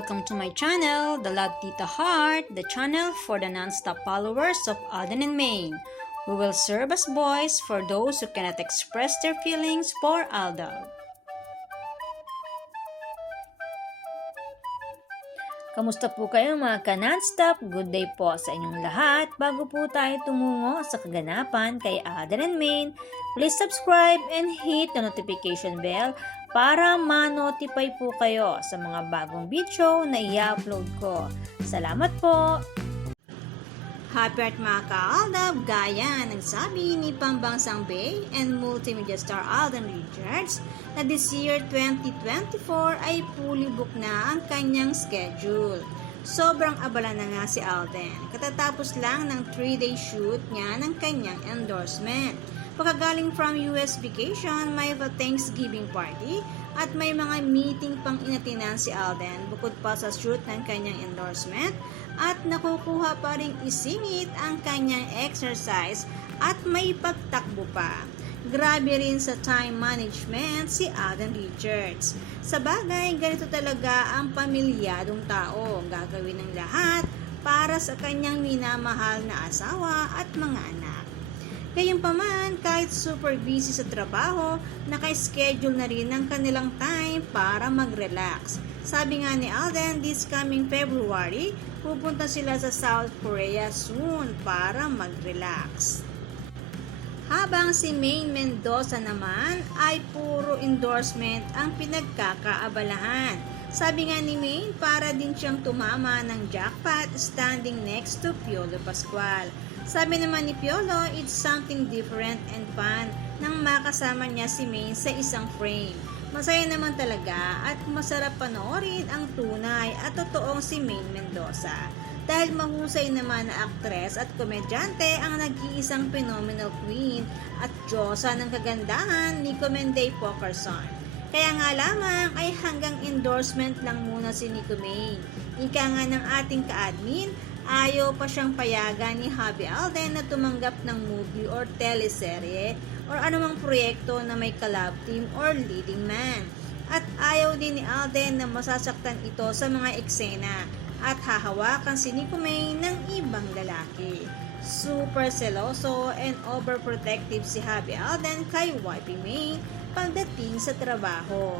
welcome to my channel, The Love Tita Heart, the channel for the non-stop followers of Alden and Maine, who will serve as voice for those who cannot express their feelings for Aldab. Kamusta po kayo mga ka-non-stop? Good day po sa inyong lahat. Bago po tayo tumungo sa kaganapan kay Alden and Maine, please subscribe and hit the notification bell para ma-notify po kayo sa mga bagong video na i-upload ko. Salamat po! Happy Art mga ka-Aldab! Gaya ng sabi ni Pambansang Bay and multimedia star Alden Richards na this year 2024 ay fully book na ang kanyang schedule. Sobrang abala na nga si Alden. Katatapos lang ng 3-day shoot niya ng kanyang endorsement. Pagkagaling from US vacation, may Thanksgiving party at may mga meeting pang inatinan si Alden bukod pa sa shoot ng kanyang endorsement at nakukuha pa ring isingit ang kanyang exercise at may pagtakbo pa. Grabe rin sa time management si Alden Richards. Sa bagay, ganito talaga ang pamilyadong tao. Gagawin ng lahat para sa kanyang minamahal na asawa at mga anak. Gayunpaman, kahit super busy sa trabaho, naka-schedule na rin ang kanilang time para mag-relax. Sabi nga ni Alden, this coming February, pupunta sila sa South Korea soon para mag-relax. Habang si Maine Mendoza naman ay puro endorsement ang pinagkakaabalahan. Sabi nga ni Maine, para din siyang tumama ng jackpot standing next to Piolo Pascual. Sabi naman ni Piolo, it's something different and fun nang makasama niya si Maine sa isang frame. Masaya naman talaga at masarap panoorin ang tunay at totoong si Maine Mendoza. Dahil mahusay naman na aktres at komedyante ang nag-iisang phenomenal queen at diyosa ng kagandahan ni Comenday Pokerson. Kaya nga lamang ay hanggang endorsement lang muna si Nico May. Ika nga ng ating ka-admin, ayaw pa siyang payagan ni Hubby Alden na tumanggap ng movie or teleserye or anumang proyekto na may collab team or leading man. At ayaw din ni Alden na masasaktan ito sa mga eksena at hahawakan si Nico May ng ibang lalaki. Super seloso and overprotective si Hubby Alden kay Wifey May pagdating sa trabaho.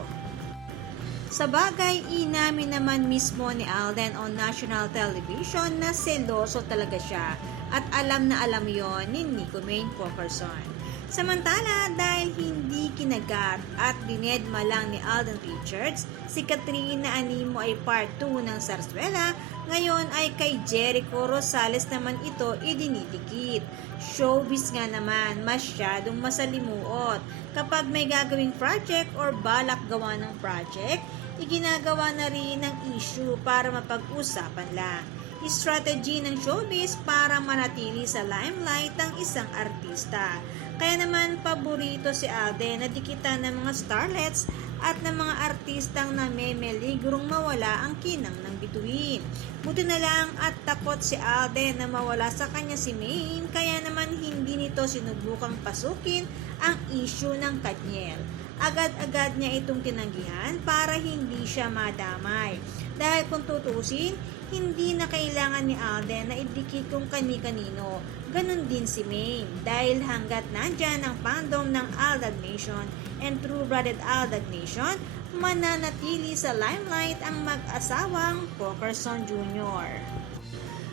Sa bagay, inamin naman mismo ni Alden on national television na seloso talaga siya at alam na alam yon ni Nico May Pokerson. Samantala, dahil hindi kinagat at dinedma lang ni Alden Richards, si Catherine na animo ay part 2 ng Zarzuela, ngayon ay kay Jericho Rosales naman ito idinidikit. Showbiz nga naman, masyadong masalimuot. Kapag may gagawing project or balak gawa ng project, iginagawa na rin ng issue para mapag-usapan lang. Strategy ng showbiz para manatili sa limelight ng isang artista. Kaya naman paborito si Alden na dikitan ng mga starlets at ng mga artistang namemeligrong mawala ang kinang ng bituin. Buti na lang at takot si Alden na mawala sa kanya si Maine, kaya naman hindi nito sinubukang pasukin ang issue ng Katniel. Agad-agad niya itong tinanggihan para hindi siya madamay. Dahil kung tutusin, hindi na kailangan ni Alden na idikit kung kani-kanino. Ganon din si Maine. Dahil hanggat nandyan ang fandom ng Aldag Nation and true-blooded Aldag Nation, mananatili sa limelight ang mag-asawang Pokerson Jr.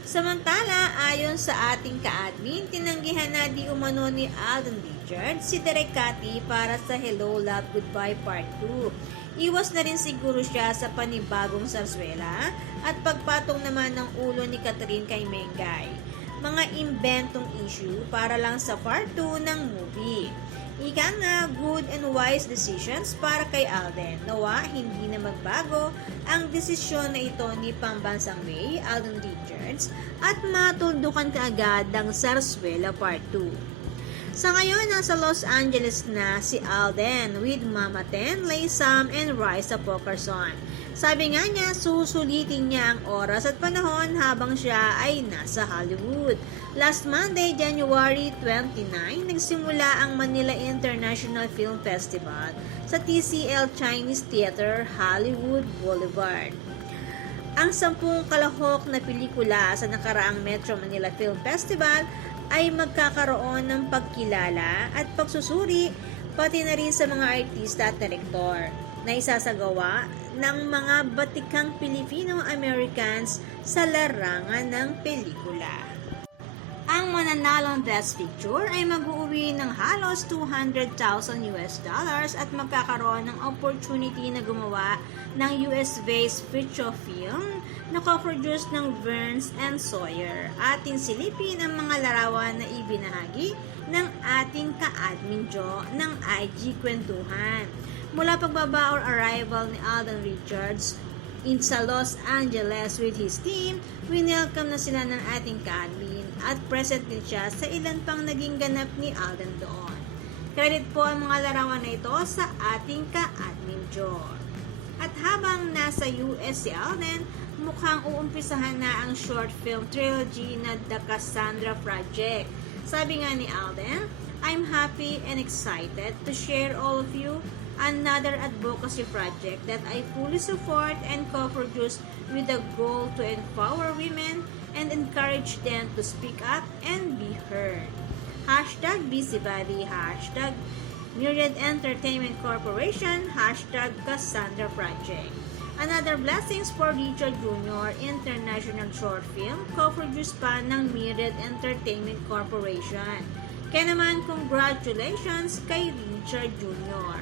Samantala, ayon sa ating ka-admin, tinanggihan na di umano ni Alden Richards si Direk Cathy para sa Hello Love Goodbye Part 2. Iwas na rin siguro siya sa panibagong Zarzuela at pagpatong naman ng ulo ni Catherine kay Mengay. Mga imbentong issue para lang sa Part 2 ng movie. Ika nga, good and wise decisions para kay Alden. Nawa, hindi na magbago ang desisyon na ito ni Pambansang May, Alden Richards, at matuldukan kaagad ang Zarzuela Part 2. Sa ngayon, nasa Los Angeles na si Alden with Mama Ten, Lay Sam, and Raisa Pokerson. Sabi nga niya, susulitin niya ang oras at panahon habang siya ay nasa Hollywood. Last Monday, January 29, nagsimula ang Manila International Film Festival sa TCL Chinese Theater, Hollywood Boulevard. Ang 10 kalahok na pelikula sa nakaraang Metro Manila Film Festival ay magkakaroon ng pagkilala at pagsusuri pati na rin sa mga artista at direktor na isasagawa ng mga batikang Filipino-Americans sa larangan ng pelikula. Ang mananalong Best Picture ay mag-uuwi ng halos $200,000 at magkakaroon ng opportunity na gumawa ng US-based feature film na co-produce ng Burns and Sawyer. Ating silipin ang mga larawan na ibinahagi ng ating ka-admin Joe ng IG Kwentuhan. Mula pagbaba or arrival ni Alden Richards sa Los Angeles with his team, winelcome na sila ng ating ka-admin at present din siya sa ilan pang naging ganap ni Alden doon. Credit po ang mga larawan na ito sa ating ka-admin Joe. At habang nasa US si Alden, mukhang uumpisahan na ang short film trilogy na The Cassandra Project. Sabi nga ni Alden, "I'm happy and excited to share all of you another advocacy project that I fully support and co-produce with the goal to empower women and encourage them to speak up and be heard." Hashtag Busybody, hashtag Myriad Entertainment Corporation, hashtag Cassandra Project. Another blessings for Richard Jr. International Short Film, co-produced pa ng Myriad Entertainment Corporation. Kaya naman, congratulations kay Richard Jr.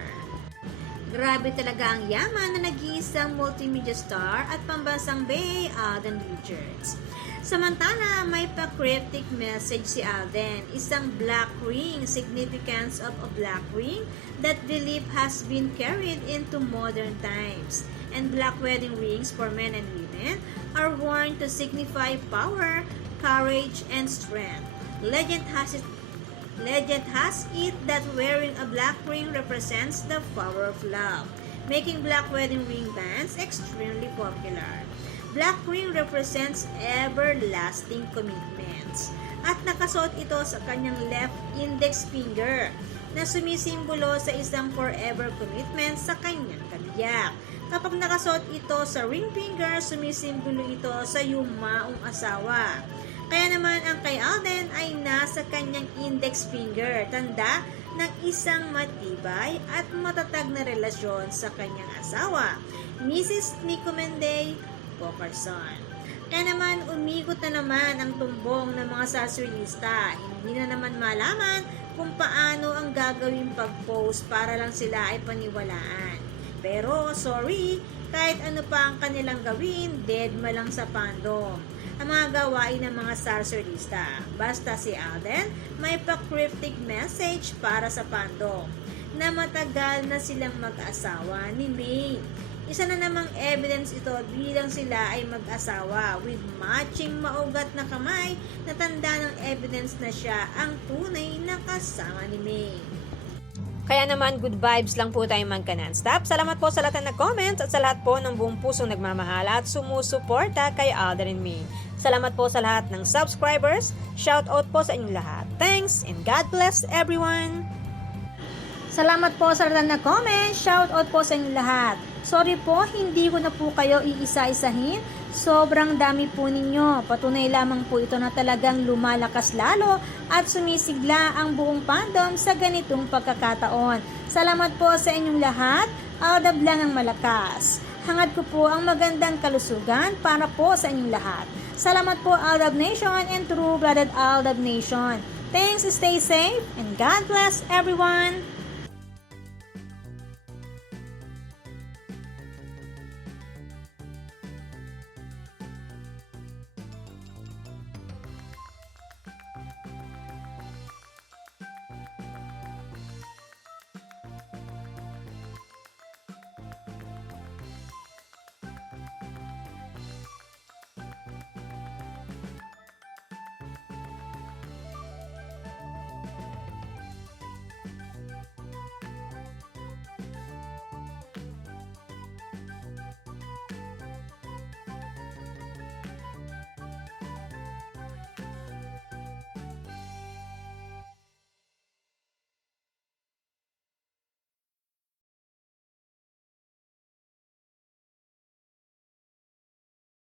Grabe talaga ang yaman na nag-iisang multimedia star at pambansang Bay, Alden Richards. Samantala, may pa-cryptic message si Alden, isang black ring, significance of a black ring that belief has been carried into modern times. And black wedding rings for men and women are worn to signify power, courage, and strength. Legend has it that wearing a black ring represents the power of love, making black wedding ring bands extremely popular. Black ring represents everlasting commitments. At nakasuot ito sa kanyang left index finger na sumisimbolo sa isang forever commitment sa kanyang kabiyak. Kapag nakasuot ito sa ring finger, sumisimbolo ito sa yumaong asawa. Kaya naman ang kay Alden ay nasa kanyang index finger, tanda ng isang matibay at matatag na relasyon sa kanyang asawa, Mrs. Nico Menday Bocarson. Kaya naman umikot na naman ang tumbong ng mga sarsuelista. Hindi na naman malaman kung paano ang gagawing pag-post para lang sila ay paniwalaan. Pero sorry, kahit ano pa ang kanilang gawin, deadma lang sa fandom ang mga gawain ng mga sarsuelista. Basta si Alden may pa-cryptic message para sa fandom na matagal na silang mag-asawa ni May. Isa na namang evidence ito bilang sila ay mag-asawa with matching maugat na kamay na tanda ng evidence na siya ang tunay na kasama ni May. Kaya naman, good vibes lang po tayo magka-nonstop. Salamat po sa lahat ng nag-comments at sa lahat po ng buong pusong nagmamahal at sumusuporta kay Alden and May. Salamat po sa lahat ng subscribers. Shout out po sa inyong lahat. Thanks and God bless everyone! Salamat po sa lahat ng nag-comment. Shout out po sa inyong lahat. Sorry po, hindi ko na po kayo iisa-isahin. Sobrang dami po ninyo. Patunay lamang po ito na talagang lumalakas lalo at sumisigla ang buong fandom sa ganitong pagkakataon. Salamat po sa inyong lahat. Aldab lang ang malakas. Hangad ko po ang magandang kalusugan para po sa inyong lahat. Salamat po Aldab Nation and true-blooded Aldab Nation. Thanks, stay safe, and God bless everyone!